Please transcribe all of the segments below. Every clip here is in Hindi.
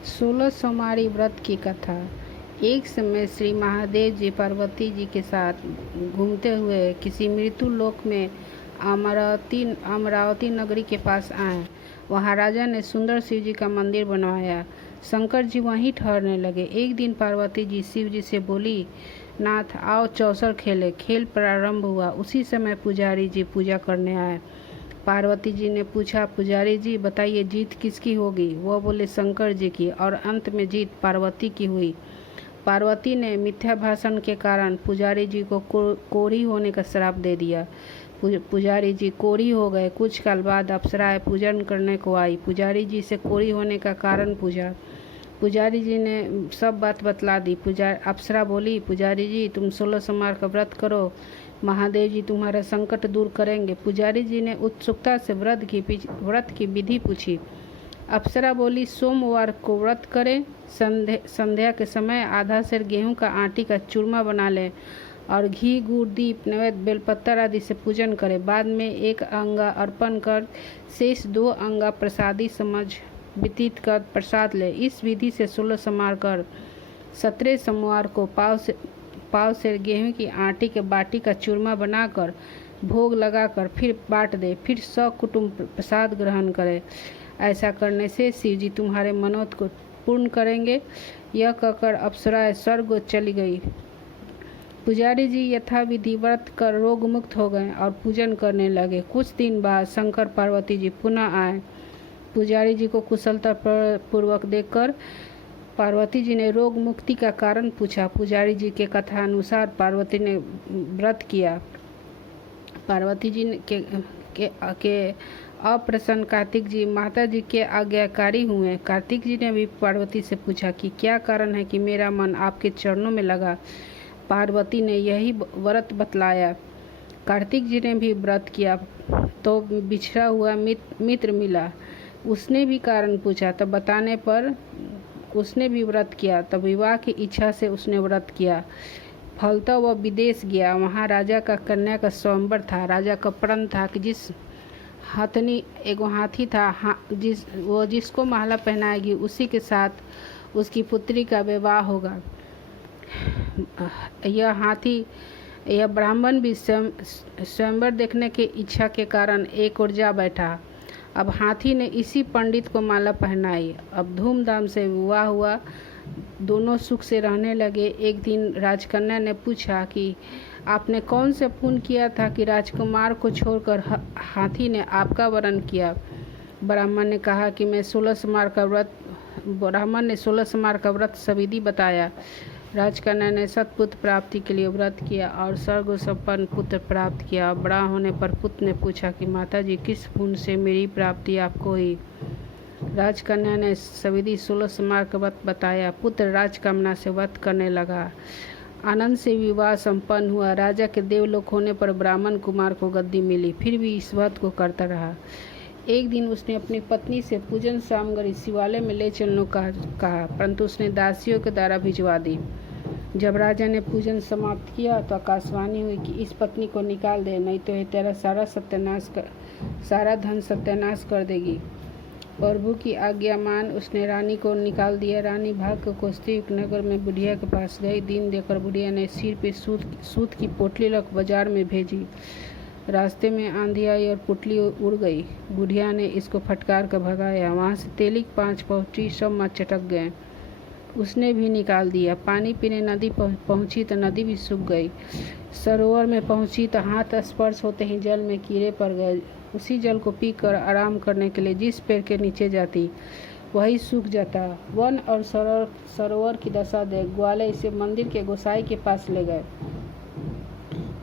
16 सोमवारी व्रत की कथा। एक समय श्री महादेव जी पार्वती जी के साथ घूमते हुए किसी मृत्यु लोक में अमरावती नगरी के पास आए। वहाँ राजा ने सुंदर शिव जी का मंदिर बनवाया। शंकर जी वहीं ठहरने लगे। एक दिन पार्वती जी शिव जी से बोली, नाथ आओ चौसर खेले। खेल प्रारंभ हुआ। उसी समय पुजारी जी पूजा करने आए। पार्वती जी ने पूछा, पुजारी जी बताइए जीत किसकी होगी? वह बोले, शंकर जी की। और अंत में जीत पार्वती की हुई। पार्वती ने मिथ्या भाषण के कारण पुजारी जी को कोढ़ी होने का श्राप दे दिया। पुजारी जी कोढ़ी हो गए। कुछ काल बाद अप्सराएं पूजन करने को आई। पुजारी जी से कोढ़ी होने का कारण पूछा। पुजारी जी ने सब बात बतला दी। अप्सरा बोली, पुजारी जी तुम 16 सोमवार का व्रत करो, महादेव जी तुम्हारा संकट दूर करेंगे। पुजारी जी ने उत्सुकता से व्रत की विधि पूछी। अप्सरा बोली, सोमवार को व्रत करें। संध्या के समय आधा सेर गेहूं का आटे का चूरमा बना लें और घी गुड़ दीप नैवेद्य बेलपत्तर आदि से पूजन करें। बाद में 1 अंगा अर्पण कर शेष 2 अंगा प्रसादी समझ व्यतीत कर प्रसाद ले। इस विधि से 16 सोमवार कर 17 सोमवार को पाव से गेहूं की आटे के बाटी का चूरमा बनाकर भोग लगाकर फिर बांट दे। फिर सकुटुंब प्रसाद ग्रहण करें। ऐसा करने से शिव जी तुम्हारे मनोरथ को पूर्ण करेंगे। यह कहकर अप्सराएं स्वर्ग चली गई। पुजारी जी यथाविधि व्रत कर रोग मुक्त हो गए और पूजन करने लगे। कुछ दिन बाद शंकर पार्वती जी पुनः आए। पुजारी जी को कुशलता पूर्वक देखकर पार्वती जी ने रोग मुक्ति का कारण पूछा। पुजारी जी के कथा अनुसार पार्वती ने व्रत किया। पार्वती जी के अप्रसन्न कार्तिक जी माता जी के आज्ञाकारी हुए। कार्तिक जी ने भी पार्वती से पूछा कि क्या कारण है कि मेरा मन आपके चरणों में लगा। पार्वती ने यही व्रत बतलाया। कार्तिक जी ने भी व्रत किया तो बिछड़ा हुआ मित्र मिला। उसने भी कारण पूछा, तब बताने पर उसने भी व्रत किया। तब विवाह की इच्छा से उसने व्रत किया। फलतः वह विदेश गया। वहाँ राजा का कन्या का स्वयंवर था। राजा का प्रण था कि जिस हथनी एक हाथी था, जिसको माला पहनाएगी उसी के साथ उसकी पुत्री का विवाह होगा। यह ब्राह्मण भी स्वयंवर देखने की इच्छा के कारण एक ओर जा बैठा। अब हाथी ने इसी पंडित को माला पहनाई। अब धूमधाम से विवाह हुआ। दोनों सुख से रहने लगे। एक दिन राजकन्या ने पूछा कि आपने कौन से पुण्य किया था कि राजकुमार को छोड़कर हाथी ने आपका वरण किया? ब्राह्मण ने कहा कि मैं 16 सोमवार का व्रत सविधि बताया। राजकन्या ने सत्पुत्र प्राप्ति के लिए व्रत किया और सर्व संपन्न पुत्र प्राप्त किया। बड़ा होने पर पुत्र ने पूछा कि माताजी किस पुण्य से मेरी प्राप्ति आपको हुई? राजकन्या ने सविधि 16 सोमवार का व्रत बताया। पुत्र राजकामना से व्रत करने लगा। आनंद से विवाह संपन्न हुआ। राजा के देवलोक होने पर ब्राह्मण कुमार को गद्दी मिली। फिर भी इस व्रत को करता रहा। एक दिन उसने अपनी पत्नी से पूजन सामग्री शिवालय में ले चलने का कहा, परंतु उसने दासियों के द्वारा भिजवा दी। जब राजा ने पूजन समाप्त किया तो आकाशवाणी हुई कि इस पत्नी को निकाल दे, नहीं तो यह तेरा सारा धन सत्यानाश कर देगी। प्रभु की आज्ञा मान उसने रानी को निकाल दिया। रानी भाग कोस्ती नगर में बुढ़िया के पास गई। दिन देकर बुढ़िया ने सिर पे सूत की पोटली रख बाजार में भेजी। रास्ते में आंधी आई और पुटली उड़ गई। बुढ़िया ने इसको फटकार कर भगाया। वहाँ से तेलिक 5 पहुँची, सब माँ चटक गए। उसने भी निकाल दिया। पानी पीने नदी पहुँची तो नदी भी सूख गई। सरोवर में पहुँची तो हाथ स्पर्श होते ही जल में कीड़े पड़ गए। उसी जल को पीकर आराम करने के लिए जिस पेड़ के नीचे जाती वही सूख जाता। वन और सरोवर की दशा देख ग्वाले इसे मंदिर के गोसाई के पास ले गए।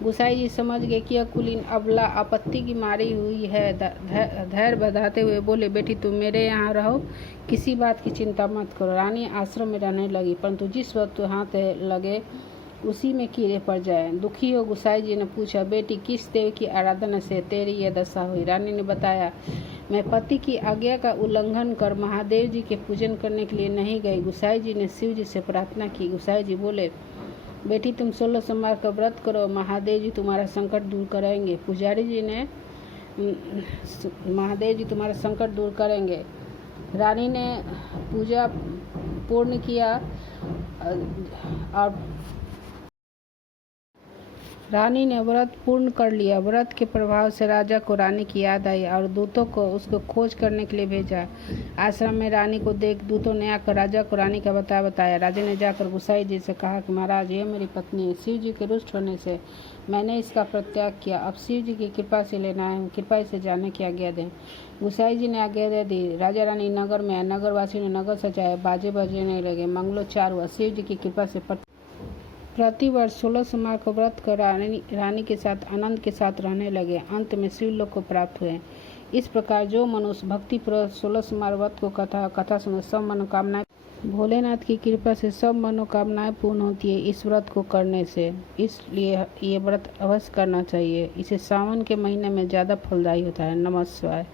गोसाई जी समझ गए कि यह कुलीन अबला आपत्ति की मारी हुई है। धैर्य बधाते हुए बोले, बेटी तुम मेरे यहाँ रहो, किसी बात की चिंता मत करो। रानी आश्रम में रहने लगी, परंतु जिस वक्त हाथ लगे उसी में कीड़े पड़ जाए। दुखी हो गोसाई जी ने पूछा, बेटी किस देव की आराधना से तेरी यह दशा हुई? रानी ने बताया, मैं पति की आज्ञा का उल्लंघन कर महादेव जी के पूजन करने के लिए नहीं गई। गोसाई जी ने शिव जी से प्रार्थना की। गोसाई जी बोले, बेटी तुम 16 सोमवार का व्रत करो, महादेव जी तुम्हारा संकट दूर करेंगे। पुजारी जी ने महादेव जी तुम्हारा संकट दूर करेंगे। रानी ने पूजा पूर्ण किया और रानी ने व्रत पूर्ण कर लिया। व्रत के प्रभाव से राजा को रानी की याद आई और दूतों को उसको खोज करने के लिए भेजा। आश्रम में रानी को देख दूतों ने आकर राजा को रानी का बताया। राजा ने जाकर गुसाई जी से कहा कि महाराज, ये मेरी पत्नी है। शिव जी के रुष्ट होने से मैंने इसका परित्याग किया। अब शिव जी की कृपा से लेना है, कृपा इसे जाने की आज्ञा दें। गुसाई जी ने आज्ञा दे दी। राजा रानी नगर में आए। नगरवासियों ने नगर सजाया, बाजे बजने लगे, मंगलोच्चार हुआ। शिव जी की कृपा से प्रतिवर्ष 16 सोमवार को व्रत कर रानी के साथ आनंद के साथ रहने लगे। अंत में शिवलोक को प्राप्त हुए। इस प्रकार जो मनुष्य भक्तिपूर्वक 16 सोमवार व्रत को कथा सुने सब मनोकामनाएं भोलेनाथ की कृपा से सब मनोकामनाएं पूर्ण होती है इस व्रत को करने से। इसलिए ये व्रत अवश्य करना चाहिए। इसे सावन के महीने में ज़्यादा फलदायी होता है। नमः शिवाय।